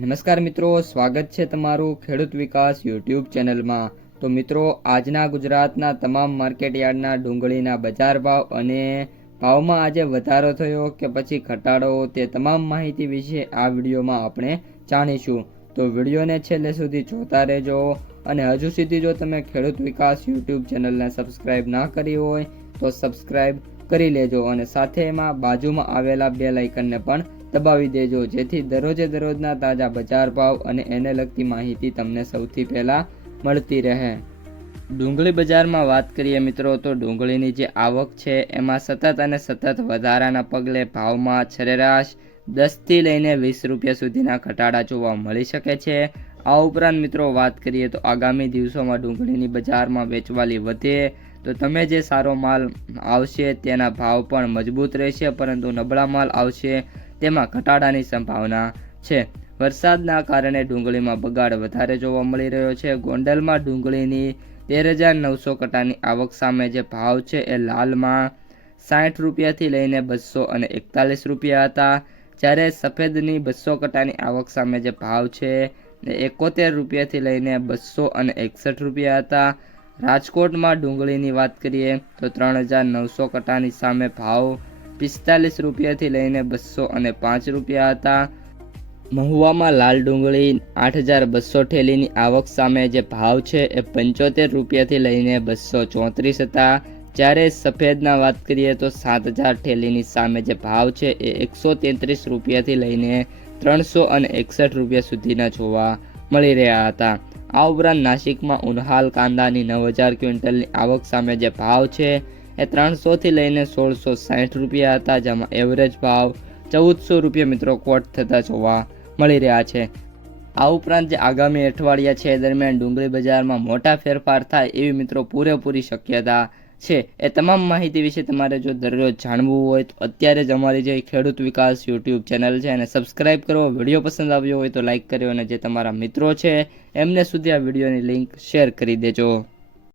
નમસ્કાર મિત્રો, સ્વાગત છે તમારું ખેડૂત વિકાસ યુટ્યુબ ચેનલમાં. તો મિત્રો, આજના ગુજરાતના તમામ માર્કેટ યાર્ડના ડુંગળીના બજાર ભાવ અને ભાવમાં આજે વધારો થયો કે પછી ઘટાડો તે તમામ માહિતી વિશે આ વિડીયોમાં આપણે જાણીશું. તો વિડીયોને છેલ્લે સુધી જોતા રહેજો અને હજુ સુધી જો તમે ખેડૂત વિકાસ યુટ્યુબ ચેનલને સબસ્ક્રાઇબ ના કરી હોય તો સબસ્ક્રાઇબ કરી લેજો અને સાથે એમાં બાજુમાં આવેલા બે લાઇકનને પણ દબાવી દેજો. જેથી દરરોજે દરરોજના તાજા બજાર ભાવ અને એને લગતી માહિતી તમને સૌથી પહેલાં મળતી રહે. ડુંગળી બજારમાં વાત કરીએ મિત્રો, તો ડુંગળીની જે આવક છે, એમાં સતત અને સતત વધારાના પગલે ભાવમાં સરેરાશ દસથી લઈને વીસ રૂપિયા સુધીના ઘટાડા જોવા મળી શકે છે. આ ઉપરાંત મિત્રો, વાત કરીએ તો આગામી દિવસોમાં ડુંગળીની બજારમાં વેચવાલી વધે, તો તમે જે સારો માલ આવશે, તેના ભાવ પણ મજબૂત રહેશે, પરંતુ નબળા માલ આવશે તેમાં ઘટાડાની સંભાવના છે. વરસાદના કારણે ડુંગળીમાં બગાડ વધારે જોવા મળી રહ્યો છે. ગોંડલમાં ડુંગળીની તેર હજાર નવસો કટાની આવક સામે જે ભાવ છે એ લાલમાં સાઠ રૂપિયાથી લઈને બસો અને એકતાલીસ રૂપિયા હતા. જ્યારે સફેદની બસો કટાની આવક સામે જે ભાવ છે એ એકોતેર રૂપિયાથી લઈને બસો અને એકસઠ રૂપિયા હતા. રાજકોટમાં ડુંગળીની વાત કરીએ તો ત્રણ હજાર નવસો કટાની સામે ભાવ પિસ્તાલીસ રૂપિયાથી લઈને બસો અને પાંચ રૂપિયા હતા. મહુવામાં લાલ ડુંગળી, આઠ હજાર બસો ઠેલીની આવક સામે જે ભાવ છે એ પંચોતેર રૂપિયાથી લઈને બસો ચોત્રીસ હતા. જ્યારે સફેદના વાત કરીએ તો સાત હજાર ઠેલીની સામે જે ભાવ છે એ એકસો તેત્રીસ રૂપિયાથી લઈને ત્રણસો અને એકસઠ રૂપિયા સુધીના જોવા મળી રહ્યા હતા. આ ઉપરાંત નાસિકમાં ઉનહાલ કાંદાની નવ હજાર ક્વિન્ટલની આવક સામે જે ભાવ છે એ ત્રણસોથી લઈને સોળસો સાઠ રૂપિયા હતા, જેમાં એવરેજ ભાવ ચૌદસો રૂપિયા મિત્રો કોટ થતા જોવા મળી રહ્યા છે. આ ઉપરાંત જે આગામી અઠવાડિયા છે દરમિયાન ડુંગળી બજારમાં મોટા ફેરફાર થાય એવી મિત્રો પૂરેપૂરી શક્યતા છે. એ તમામ માહિતી વિશે તમારે જો દરરોજ જાણવું હોય તો અત્યારે જ અમારી જે ખેડૂત વિકાસ યુટ્યુબ ચેનલ છે, એને સબસ્ક્રાઇબ કરો. વીડિયો પસંદ આવ્યો હોય તો લાઇક કર્યો અને જે તમારા મિત્રો છે, એમને સુધી આ વિડીયોની લિંક શેર કરી દેજો.